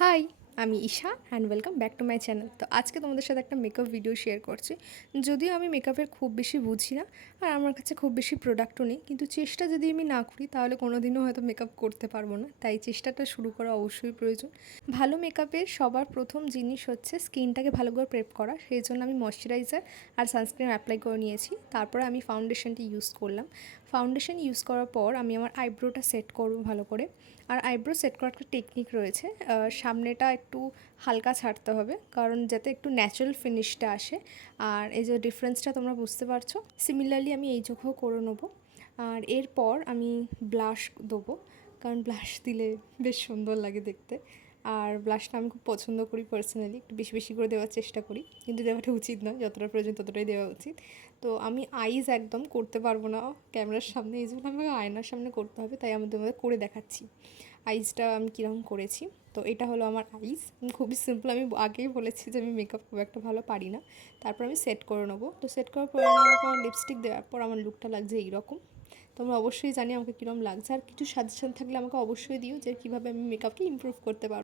High, আমি Isha and welcome back to my channel. তো আজকে তোমাদের সাথে একটা মেকআপ ভিডিও শেয়ার করছি। যদিও আমি মেকআপের খুব বেশি বুঝি না, আর আমার কাছে খুব বেশি প্রোডাক্টও নেই, কিন্তু চেষ্টা যদি আমি না করি তাহলে কোনো দিনও হয়তো মেকআপ করতে পারবো না। তাই চেষ্টাটা শুরু করা অবশ্যই প্রয়োজন। ভালো মেকআপের সবার প্রথম জিনিস হচ্ছে স্কিনটাকে ভালো করে প্রেপ করা। সেই জন্য আমি ময়শ্চারাইজার আর সানস্ক্রিন অ্যাপ্লাই করে নিয়েছি। তারপরে আমি ফাউন্ডেশনটি ইউজ করলাম। ফাউন্ডেশন ইউজ করার পর আমি আমার আইব্রোটা সেট করবো ভালো করে। আর আইব্রো সেট করার একটা টেকনিক রয়েছে। সামনেটা একটু হালকা ছাড়তে হবে, কারণ যাতে একটু ন্যাচারাল ফিনিশটা আসে। আর এই যে ডিফারেন্সটা তোমরা বুঝতে পারছো। সিমিলারলি আমি এই চোখেও করে নেবো। আর এরপর আমি ব্লাশ দেবো, কারণ ব্লাশ দিলে বেশ সুন্দর লাগে দেখতে। আর ব্লাশটা আমি খুব পছন্দ করি পার্সোনালি, একটু বেশি বেশি করে দেওয়ার চেষ্টা করি, কিন্তু দেওয়াটা উচিত নয়, যতটা প্রয়োজন ততটাই দেওয়া উচিত। তো আমি আইজ একদম করতে পারবো না ক্যামেরার সামনে, এই জন্য আমাকে আয়নার সামনে করতে হবে, তাই আমি তোমাদের করে দেখাচ্ছি আইসটা আমি কীরকম করেছি। তো এটা হলো আমার আইস, খুবই সিম্পল। আমি আগেই বলেছি যে আমি মেকআপ খুব একটা ভালো পারি না। তারপর আমি সেট করে নেবো। তো সেট করার পর নেওয়ার পর লিপস্টিক দেওয়ার পর আমার লুকটা লাগছে এইরকম। তোমরা অবশ্যই জানি আমাকে কীরকম লাগছে, আর কিছু সাজেশন থাকলে আমাকে অবশ্যই দিও যে কীভাবে আমি মেকআপকে ইমপ্রুভ করতে পারবো।